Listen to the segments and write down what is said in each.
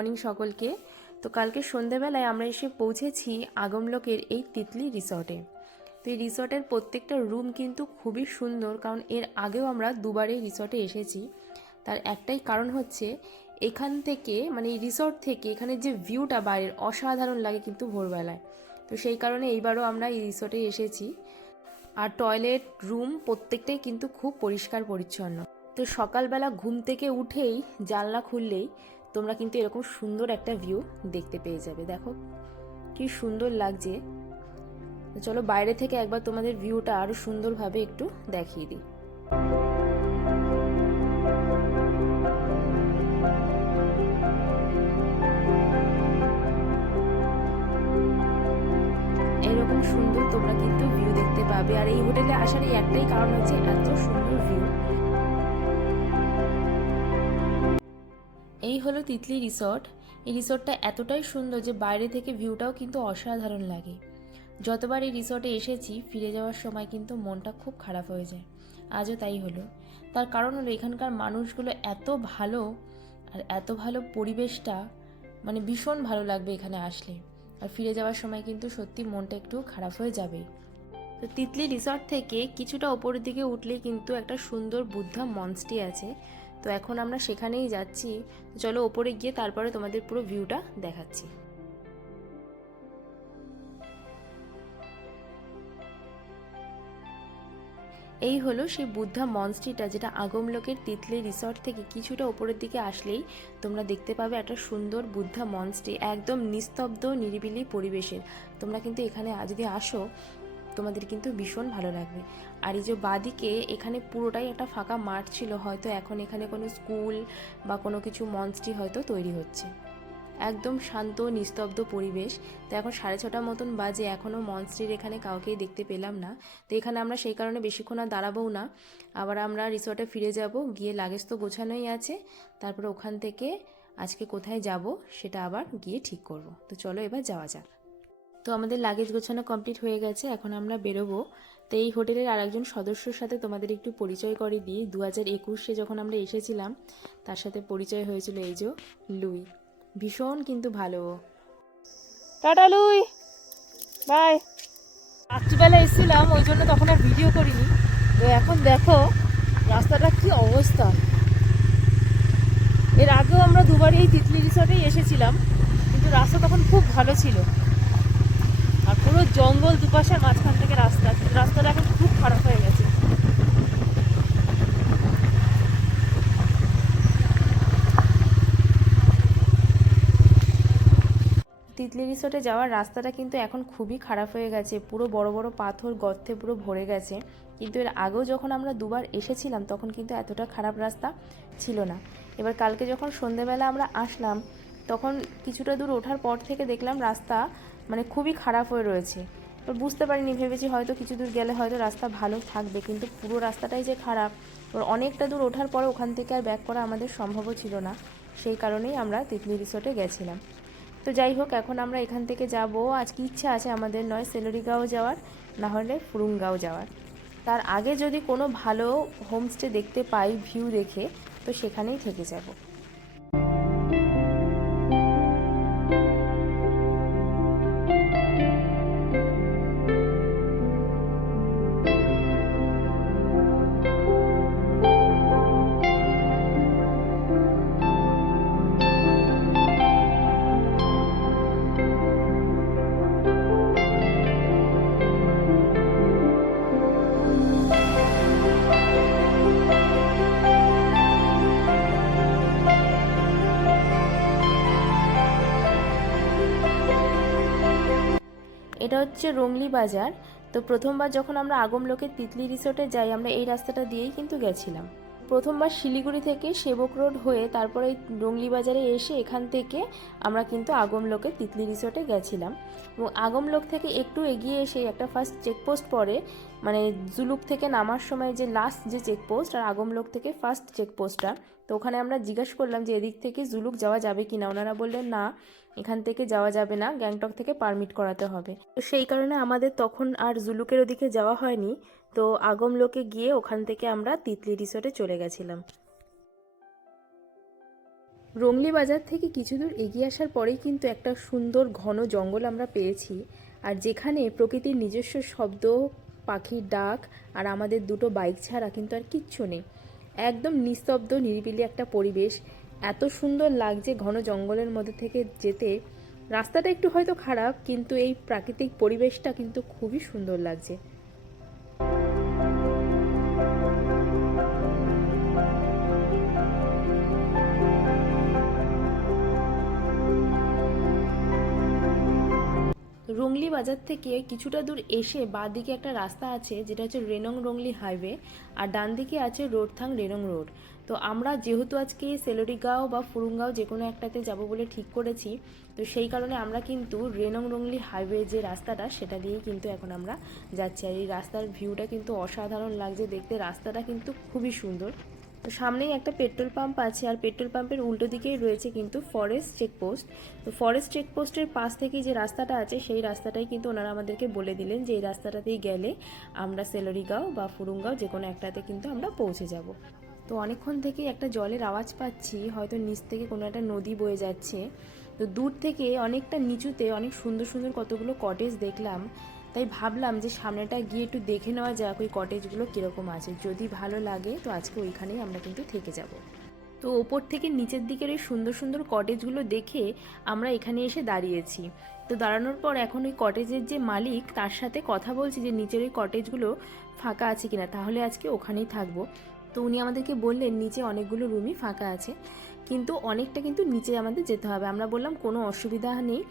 Morning সকলকে। তো কালকে সন্ধেবেলায় আমরা এসে পৌঁছেছি আগমলোকের এই তিতলি রিসর্টে। তো এই রিসর্টের প্রত্যেকটা রুম কিন্তু খুবই সুন্দর, কারণ এর আগেও আমরা দুবার রিসর্টে এসেছি। তার একটাই কারণ হচ্ছে এখান থেকে মানে এই রিসর্ট থেকে এখানে যে ভিউটা বাইরের অসাধারণ লাগে কিন্তু ভোরবেলায়। তো সেই কারণে এইবারও আমরা এই রিসর্টে এসেছি। আর টয়লেট রুম প্রত্যেকটাই কিন্তু খুব পরিষ্কার পরিচ্ছন্ন। তো সকালবেলা ঘুম থেকে উঠেই জানলা খুললেই তোমরা কিন্তু এরকম সুন্দর একটা ভিউ দেখতে পেয়ে যাবে। দেখো, কি সুন্দর লাগছে। চলো বাইরে থেকে একবার তোমাদের ভিউটা আরও সুন্দরভাবে একটু দেখিয়ে দিই। এরকম সুন্দর তোমরা কিন্তু ভিউ দেখতে পাবে। আর এই হোটেলে আসার এই একটাই কারণ হচ্ছে এত সুন্দর ভিউ এই হলো তিতলি রিসর্ট। এই রিসর্টটা এতটাই সুন্দর যে বাইরে থেকে ভিউটাও কিন্তু অসাধারণ লাগে। যতবার এই রিসর্টে এসেছি, ফিরে যাওয়ার সময় কিন্তু মনটা খুব খারাপ হয়ে যায়। আজও তাই হলো। তার কারণ হলো এখানকার মানুষগুলো এত ভালো আর এত ভালো পরিবেশটা মানে ভীষণ ভালো লাগবে এখানে আসলে। আর ফিরে যাওয়ার সময় কিন্তু সত্যি মনটা একটু খারাপ হয়ে যাবে। তো তিতলি রিসর্ট থেকে কিছুটা ওপরের দিকে উঠলেই কিন্তু একটা সুন্দর বুদ্ধা মঞ্চটি আছে। তো এখন আমরা সেখানেই যাচ্ছি। চলো ওপরে গিয়ে তারপরে তোমাদের পুরো ভিউটা দেখাচ্ছি। এই হলো সেই বুদ্ধা মনস্ট্রিটা যেটা আগমলোকের তিতলি রিসর্ট থেকে কিছুটা ওপরের দিকে আসলেই তোমরা দেখতে পাবে একটা সুন্দর বুদ্ধা মনস্ট্রি একদম নিস্তব্ধ নিরিবিলি পরিবেশের। তোমরা কিন্তু এখানে যদি আসো তোমাদের কিন্তু ভীষণ ভালো লাগবে। আর এই যে বাদিকে এখানে পুরোটাই একটা ফাঁকা মাঠ ছিল, হয়তো এখন এখানে কোনো স্কুল বা কোনো কিছু মঞ্চটি হয়তো তৈরি হচ্ছে। একদম শান্ত, নিস্তব্ধ পরিবেশ। তো এখন সাড়ে ছটার মতন বাজে এখনও মঞ্চটির এখানে কাউকেই দেখতে পেলাম না। তো এখানে আমরা সেই কারণে বেশিক্ষণ আর দাঁড়াবও না। আবার আমরা রিসর্টে ফিরে যাব, গিয়ে লাগেজ তো গোছানোই আছে। তারপরে ওখান থেকে আজকে কোথায় যাব, সেটা আবার গিয়ে ঠিক করব। তো চলো এবার যাওয়া যাক। তো আমাদের লাগেজ গোছানো কমপ্লিট হয়ে গেছে এখন আমরা বেরোবো। তো এই হোটেলের আরেকজন সদস্যর সাথে তোমাদের একটু পরিচয় করে দিই। দু হাজার একুশে যখন আমরা এসেছিলাম তার সাথে পরিচয় হয়েছিল এই যে লুই। ভীষণ কিন্তু ভালো। Tata Louis bye. রাত্রিবেলা এসেছিলাম ওই জন্য তখন আর ভিডিও করিনি। তো এখন দেখো রাস্তাটা কি অবস্থা। এর আগেও আমরা দুবার এই তিতলি রিসর্টেই এসেছিলাম কিন্তু রাস্তা তখন খুব ভালো ছিল। আর পুরো জঙ্গল দুপাশের মাঝখান থেকে রাস্তা। রাস্তাটা এখন খুব খারাপ হয়ে গেছে। তিতলি রিসোর্টে যাওয়ার রাস্তাটা কিন্তু এখন খুবই খারাপ হয়ে গেছে। পুরো বড় বড় পাথর গর্তে পুরো ভরে গেছে। কিন্তু এর আগেও যখন আমরা দুবার এসেছিলাম, তখন কিন্তু এতটা খারাপ রাস্তা ছিল না। এবার কালকে যখন সন্ধেবেলা আমরা আসলাম, তখন কিছুটা দূর ওঠার পর থেকে দেখলাম রাস্তা মানে খুবই খারাপ হয়ে রয়েছে। তো বুঝতে পারিনি, ভেবেছি হয়তো কিছু দূর গেলে হয়তো রাস্তা ভালো থাকবে, কিন্তু পুরো রাস্তাটাই যে খারাপ, এবার অনেকটা দূর ওঠার পরে ওখান থেকে আর ব্যাক করা আমাদের সম্ভবও ছিল না। সেই কারণেই আমরা তিতলি রিসোর্টে গেছিলাম। তো যাই হোক, এখন আমরা এখান থেকে যাব। আজকে ইচ্ছা আছে আমাদের নয়, সেলরিগাঁও যাওয়ার, না হলে ফুরুঙ্গাও যাওয়ার। তার আগে যদি কোনো ভালো হোমস্টে দেখতে পাই ভিউ দেখে, তো সেখানেই থেকে যাব। এটা হচ্ছে রংলি বাজার। তো প্রথমবার যখন আমরা আগমলোকের তিতলি রিসোর্টে যাই, আমরা এই রাস্তাটা দিয়েই কিন্তু গেছিলাম। প্রথমবার শিলিগুড়ি থেকে সেবক রোড হয়ে তারপরে রংলি বাজারে এসে এখান থেকে আমরা কিন্তু আগমলোকে তিতলি রিসোর্টে গেছিলাম। এবং আগমলোক থেকে একটু এগিয়ে এসে একটা ফার্স্ট চেকপোস্ট পরে মানে জুলুক থেকে নামার সময় যে লাস্ট যে চেকপোস্ট আর আগমলোক থেকে ফার্স্ট চেকপোস্টটা তো ওখানে আমরা জিজ্ঞাসা করলাম যে এদিক থেকে জুলুক যাওয়া যাবে কি না ওনারা বললেন, না। এখান থেকে যাওয়া যাবে না, গ্যাংটক থেকে পারমিট করাতে হবে। সেই কারণে আমাদের তখন আর জুলুকের ওদিকে যাওয়া হয়নি, তো আগমলোকে গিয়ে ওখান থেকে আমরা তিতলি রিসোর্টে চলে গেছিলাম। রংলি বাজার থেকে কিছু দূর এগিয়ে আসার পরেই কিন্তু একটা সুন্দর ঘন জঙ্গল আমরা পেয়েছি, আর যেখানে প্রকৃতির নিজস্ব শব্দ, পাখির ডাক আর আমাদের দুটো বাইক ছাড়া কিন্তু আর কিচ্ছু নেই। একদম নিস্তব্ধ, নিরিবিলি একটা পরিবেশ এত সুন্দর লাগছে ঘন জঙ্গলের মধ্যে থেকে যেতে। রাস্তাটা একটু হয়তো খারাপ, কিন্তু এই প্রাকৃতিক পরিবেশটা কিন্তু খুবই সুন্দর লাগছে। রংলি বাজার থেকে কিছুটা দূর এসে বাঁ দিকে একটা রাস্তা আছে, যেটা হচ্ছে রেনং রংলি হাইওয়ে, আর ডান দিকে আছে রোডথাং রেনং রোড। তো আমরা যেহেতু আজকে সেলোরিগাঁও বা ফুরুঙ্গাও যে কোনো একটাতে যাব বলে ঠিক করেছি, তো সেই কারণে আমরা কিন্তু রেনং রংলি হাইওয়ে যে রাস্তাটা, সেটা দিয়েই কিন্তু এখন আমরা যাচ্ছি। আর এই রাস্তার ভিউটা কিন্তু অসাধারণ লাগছে, দেখতে রাস্তাটা কিন্তু খুবই সুন্দর। তো সামনেই একটা পেট্রোল পাম্প আছে আর পেট্রোল পাম্পের উল্টো দিকেই রয়েছে কিন্তু ফরেস্ট চেকপোস্ট তো ফরেস্ট চেকপোস্টের পাশ থেকেই যে রাস্তাটা আছে, সেই রাস্তাটাই কিন্তু ওনারা আমাদেরকে বলে দিলেন যে এই রাস্তাটাতেই গেলে আমরা সেলরিগাঁও বা ফুরুঙ্গাও যে কোনো একটাতে কিন্তু আমরা পৌঁছে যাব। তো অনেকক্ষণ থেকেই একটা জলের আওয়াজ পাচ্ছি, হয়তো নিচ থেকে কোনো একটা নদী বয়ে যাচ্ছে। তো দূর থেকে অনেকটা নিচুতে অনেক সুন্দর সুন্দর কতগুলো কটেজ দেখলাম। তাই ভাবলাম যে সামনেটা গিয়ে একটু দেখে নেওয়া যাক ওই কটেজগুলো কীরকম আছে। যদি ভালো লাগে, তো আজকে ওইখানেই আমরা কিন্তু থেকে যাব। তো ওপর থেকে নিচের দিকের ওই সুন্দর সুন্দর কটেজগুলো দেখে আমরা এখানে এসে দাঁড়িয়েছি। তো দাঁড়ানোর পর এখন ওই কটেজের যে মালিক, তার সাথে কথা বলছি যে নিচের ওই কটেজগুলো ফাঁকা আছে কিনা, তাহলে আজকে ওখানেই থাকব। তো উনি আমাদেরকে বললেন, নিচে অনেকগুলো রুমই ফাঁকা আছে, কিন্তু অনেকটা কিন্তু নিচে আমাদের যেতে হবে। আমরা বললাম, কোনো অসুবিধা নেই।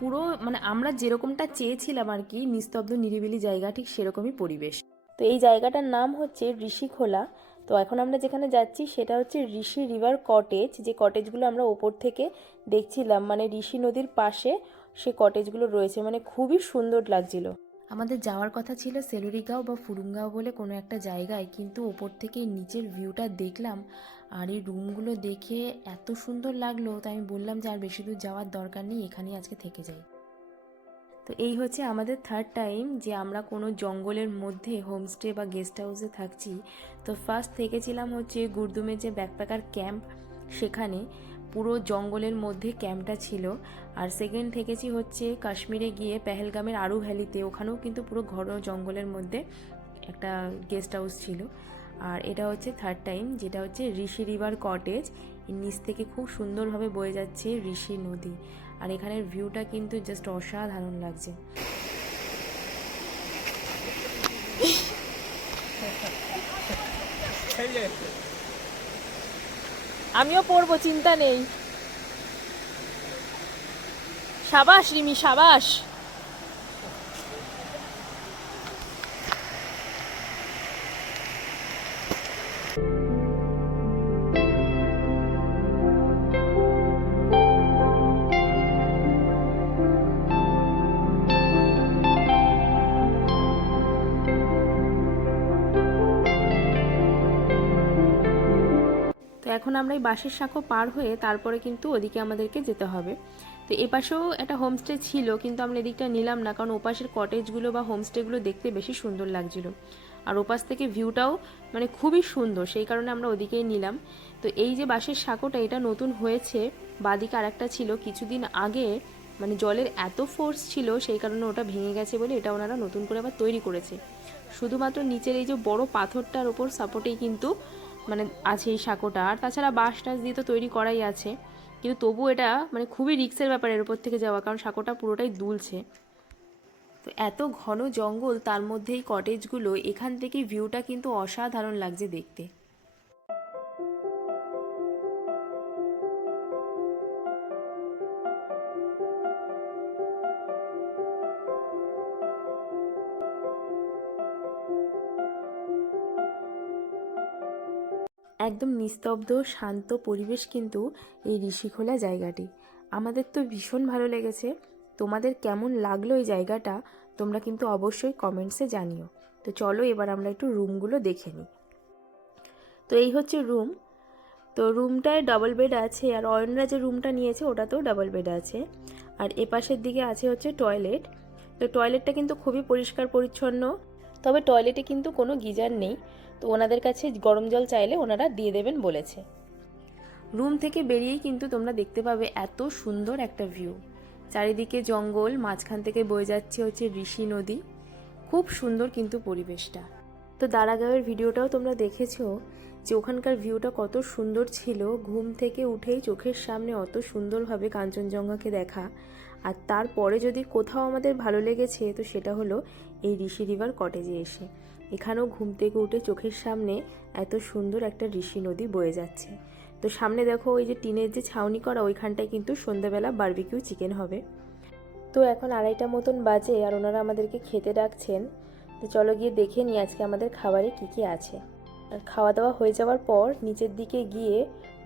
পুরো মানে আমরা যেরকমটা চেয়েছিলাম আর কি, নিস্তব্ধ, নিরিবিলি জায়গা, ঠিক সেরকমই পরিবেশ। তো এই জায়গাটার নাম হচ্ছে ঋষিখোলা। তো এখন আমরা যেখানে যাচ্ছি, সেটা হচ্ছে ঋষি রিভার কটেজ। যে কটেজগুলো আমরা ওপর থেকে দেখছিলাম মানে ঋষি নদীর পাশে সে কটেজগুলো রয়েছে। মানে খুবই সুন্দর লাগছিল। আমাদের যাওয়ার কথা ছিল সেলুরিগাঁও বা ফুরুঙ্গাও বলে কোনো একটা জায়গায়, কিন্তু ওপর থেকে নিচের ভিউটা দেখলাম আর এই রুমগুলো দেখে এত সুন্দর লাগল, তাই আমি বললাম যে আর বেশি দূর যাওয়ার দরকার নেই, এখানেই আজকে থেকে যাই। তো এই হচ্ছে আমাদের থার্ড টাইম যে আমরা কোনো জঙ্গলের মধ্যে হোমস্টে বা গেস্ট হাউসে থাকছি। তো ফার্স্ট থেকেছিলাম হচ্ছে গুরদুমের যে ব্যাকপ্যাকার ক্যাম্প সেখানে পুরো জঙ্গলের মধ্যে ক্যাম্পটা ছিল। আর সেকেন্ড থেকেছি হচ্ছে কাশ্মীরে গিয়ে পেহেলগামের আরু ভ্যালিতে ওখানেও কিন্তু পুরো ঘন জঙ্গলের মধ্যে একটা গেস্ট হাউস ছিল। আর এটা হচ্ছে থার্ড টাইম যেটা হচ্ছে ঋষি রিভার কটেজ নিচ থেকে খুব সুন্দরভাবে বয়ে যাচ্ছে ঋষি নদী। আর এখানের ভিউটা কিন্তু জাস্ট অসাধারণ লাগছে। আমিও পড়ব চিন্তা নেই। সাবাস রিমি সাবাস। এখন আমরা এই বাঁশের শাঁখো পার হয়ে তারপরে কিন্তু ওদিকে আমাদেরকে যেতে হবে। তো এ পাশেও একটা হোমস্টে ছিল, কিন্তু আমরা এদিকটা নিলাম না, কারণ ওপাশের কটেজগুলো বা হোমস্টেগুলো দেখতে বেশি সুন্দর লাগছিল। আর ওপাশ থেকে ভিউটাও মানে খুবই সুন্দর, সেই কারণে আমরা ওদিকেই নিলাম। তো এই যে বাঁশের শাঁখোটা এটা নতুন হয়েছে, বাদিকে আরেকটা ছিল, কিছুদিন আগে মানে জলের এত ফোর্স ছিল, সেই কারণে ওটা ভেঙে গেছে বলে এটা ওনারা নতুন করে আবার তৈরি করেছে। শুধুমাত্র নিচের এই যে বড় পাথরটার ওপর সাপোর্টেই কিন্তু মানে আছে এই সাঁকোটা আর তাছাড়া বাঁশ টাস দিয়ে তো তৈরি করাই আছে। কিন্তু তবু এটা মানে খুবই রিক্সের ব্যাপার এর উপর থেকে যাওয়া, কারণ সাঁকোটা পুরোটাই দুলছে। তো এত ঘন জঙ্গল, তার মধ্যে এই কটেজগুলো এখান থেকে ভিউটা কিন্তু অসাধারণ লাগছে দেখতে। একদম নিস্তব্ধ, শান্ত পরিবেশ কিন্তু এই ঋষিখোলা জায়গাটি। আমাদের তো ভীষণ ভালো লেগেছে। তোমাদের কেমন লাগল এই জায়গাটা, তোমরা কিন্তু অবশ্যই কমেন্টসে জানিও। তো চলো এবার আমরা একটু রুমগুলো দেখে নিই। তো এই হচ্ছে রুম তো রুমটায় ডাবল বেড আছে, আর অয়নরা যে রুমটা নিয়েছে, ওটাতেও ডাবল বেড আছে। আর এপাশের দিকে আছে হচ্ছে টয়লেট তো টয়লেটটা কিন্তু খুবই পরিষ্কার, পরিচ্ছন্ন। তবে টয়লেটে কিন্তু কোনো গিজার নেই। তো ওনাদের কাছে গরম জল চাইলে ওনারা দিয়ে দেবেন বলেছে। রুম থেকে বেরিয়েই কিন্তু তোমরা দেখতে পাবে এত সুন্দর একটা ভিউ। চারিদিকে জঙ্গল, মাঝখান থেকে বয়ে যাচ্ছে হচ্ছে ঋষি নদী। খুব সুন্দর কিন্তু পরিবেশটা। তো দারাগাঁওয়ের ভিডিওটাও তোমরা দেখেছ। যে ওখানকার ভিউটা কত সুন্দর ছিল, ঘুম থেকে উঠেই চোখের সামনে অত সুন্দরভাবে কাঞ্চনজঙ্ঘাকে দেখা। আর তারপরে যদি কোথাও আমাদের ভালো লেগেছে, তো সেটা হলো এই ঋষি রিভার কটেজে এসে। এখানেও ঘুম থেকে উঠে চোখের সামনে এত সুন্দর একটা ঋষি নদী বয়ে যাচ্ছে। তো সামনে দেখো ওই যে টিনের যে ছাউনি করা, ওইখানটায় কিন্তু সন্ধ্যাবেলা বারবিকিউ চিকেন হবে। তো এখন আড়াইটা মতন বাজে আর ওনারা আমাদেরকে খেতে ডাকছেন। তো চলো গিয়ে দেখে নিই আজকে আমাদের খাবারে কি কি আছে। আর খাওয়া দাওয়া হয়ে যাওয়ার পর নিচের দিকে গিয়ে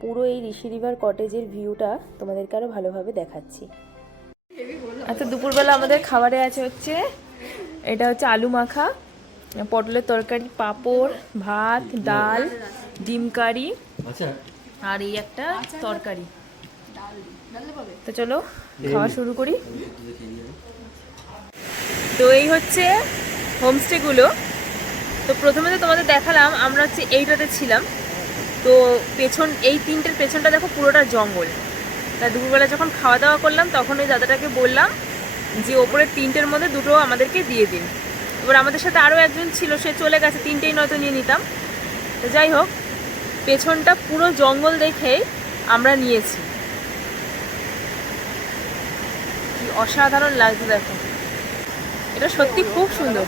পুরো এই ঋষি রিভার কটেজের ভিউটা তোমাদেরকে আরও ভালোভাবে দেখাচ্ছি। আচ্ছা দুপুরবেলা আমাদের খাবারে আছে হচ্ছে এটা হচ্ছে আলু মাখা পটলের তরকারি পাঁপড় ভাত ডাল ডিম কারি আচ্ছা। আর এই একটা তরকারি। তো চলো খাওয়া শুরু করি। তো এই হচ্ছে হোমস্টেগুলো। তো প্রথমে তো তোমাদের দেখালাম, আমরা হচ্ছে এইটাতে ছিলাম। তো পেছন, এই তিনটের পেছনটা দেখো পুরোটা জঙ্গল। তা দুপুরবেলা যখন খাওয়া দাওয়া করলাম, তখন ওই দাদাটাকে বললাম যে ওপরের তিনটের মধ্যে দুটো আমাদেরকে দিয়ে দিন। এবার আমাদের সাথে আরও একজন ছিল, সে চলে গেছে, তিনটেই নয়তো নিয়ে নিতাম। তো যাই হোক, পেছনটা পুরো জঙ্গল দেখেই আমরা নিয়েছি। কি অসাধারণ লাগছে, দেখো। এটা সত্যি খুব সুন্দর।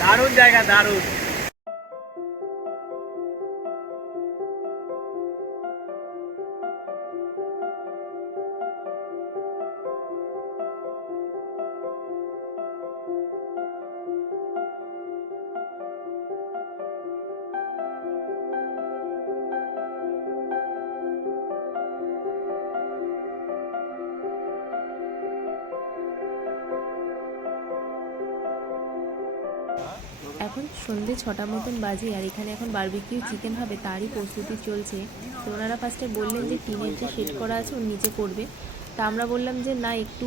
দারুণ জায়গা দারুণ। সন্ধে ছটা মতন বাজে আর এখানে এখন বারবিকিউ চিকেন হবে তারই প্রস্তুতি চলছে। তো ওনারা ফার্স্টে বললেন যে টিনের যে সেট করা আছে ওর নিচে করবে। তা আমরা বললাম যে না, একটু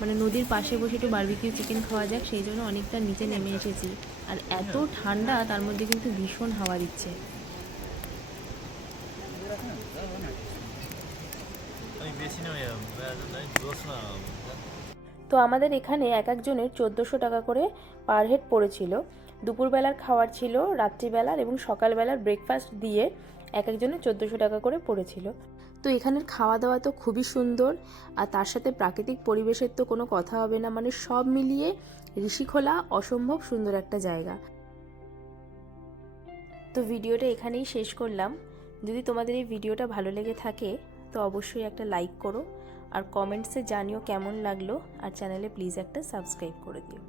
মানে নদীর পাশে বসে একটু বারবিকিউ চিকেন খাওয়া যাক, সেই জন্য অনেকটা নিচে নেমে এসেছি। আর এত ঠান্ডা, তার মধ্যে কিন্তু ভীষণ হাওয়া দিচ্ছে। তো আমাদের এখানে এক একজনের চোদ্দোশো টাকা করে পার হেড পড়েছিল। দুপুরবেলার খাওয়ার ছিল, রাত্রিবেলার এবং সকালবেলার ব্রেকফাস্ট দিয়ে এক একজনের চোদ্দোশো টাকা করে পড়েছিল। তো এখানের খাওয়া দাওয়া তো খুবই সুন্দর, আর তার সাথে প্রাকৃতিক পরিবেশের তো কোনো কথা হবে না মানে সব মিলিয়ে ঋষিখোলা অসম্ভব সুন্দর একটা জায়গা। তো ভিডিওটা এখানেই শেষ করলাম। যদি তোমাদের এই ভিডিওটা ভালো লেগে থাকে, তো অবশ্যই একটা লাইক করো, আর কমেন্টসে জানিও কেমন লাগল, আর চ্যানেলে প্লিজ একটা সাবস্ক্রাইব করে দিও।